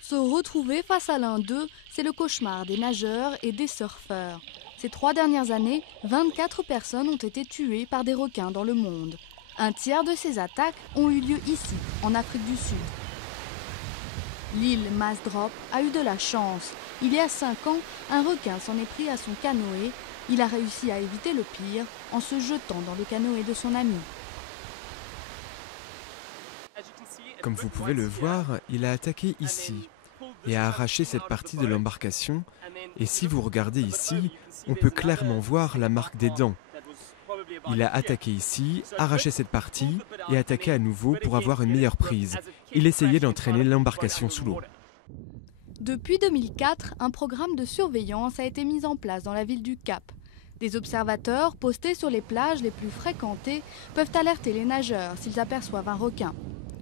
Se retrouver face à l'un d'eux, c'est le cauchemar des nageurs et des surfeurs. Ces 3 dernières années, 24 personnes ont été tuées par des requins dans le monde. Un tiers de ces attaques ont eu lieu ici, en Afrique du Sud. L'île Masdrop a eu de la chance. Il y a 5 ans, un requin s'en est pris à son canoë. Il a réussi à éviter le pire en se jetant dans le canoë de son ami. Comme vous pouvez le voir, il a attaqué ici et a arraché cette partie de l'embarcation. Et si vous regardez ici, on peut clairement voir la marque des dents. Il a attaqué ici, arraché cette partie et attaqué à nouveau pour avoir une meilleure prise. Il essayait d'entraîner l'embarcation sous l'eau. Depuis 2004, un programme de surveillance a été mis en place dans la ville du Cap. Des observateurs postés sur les plages les plus fréquentées peuvent alerter les nageurs s'ils aperçoivent un requin.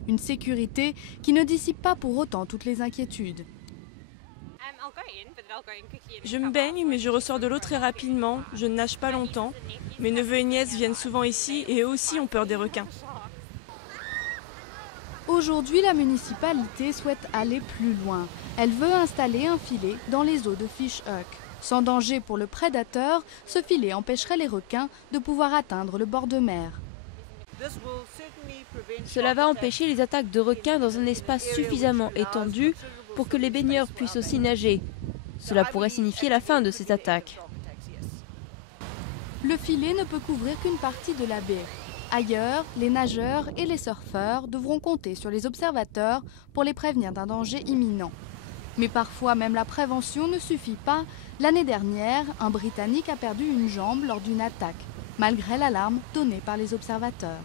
Une sécurité qui ne dissipe pas pour autant toutes les inquiétudes. Je me baigne, mais je ressors de l'eau très rapidement. Je ne nage pas longtemps. Mes neveux et nièces viennent souvent ici et eux aussi ont peur des requins. Aujourd'hui, la municipalité souhaite aller plus loin. Elle veut installer un filet dans les eaux de Fish Hoek. Sans danger pour le prédateur, ce filet empêcherait les requins de pouvoir atteindre le bord de mer. Cela va empêcher les attaques de requins dans un espace suffisamment étendu pour que les baigneurs puissent aussi nager. Cela pourrait signifier la fin de ces attaques. Le filet ne peut couvrir qu'une partie de la baie. Ailleurs, les nageurs et les surfeurs devront compter sur les observateurs pour les prévenir d'un danger imminent. Mais parfois, même la prévention ne suffit pas. L'année dernière, un Britannique a perdu une jambe lors d'une attaque, malgré l'alarme donnée par les observateurs.